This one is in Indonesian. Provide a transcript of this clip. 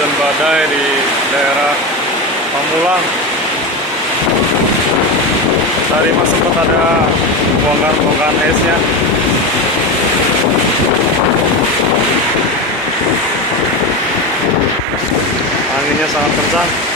hujan badai di daerah Pamulang. Tadi masih sempat ada bongkahan esnya. Anginnya sangat kencang.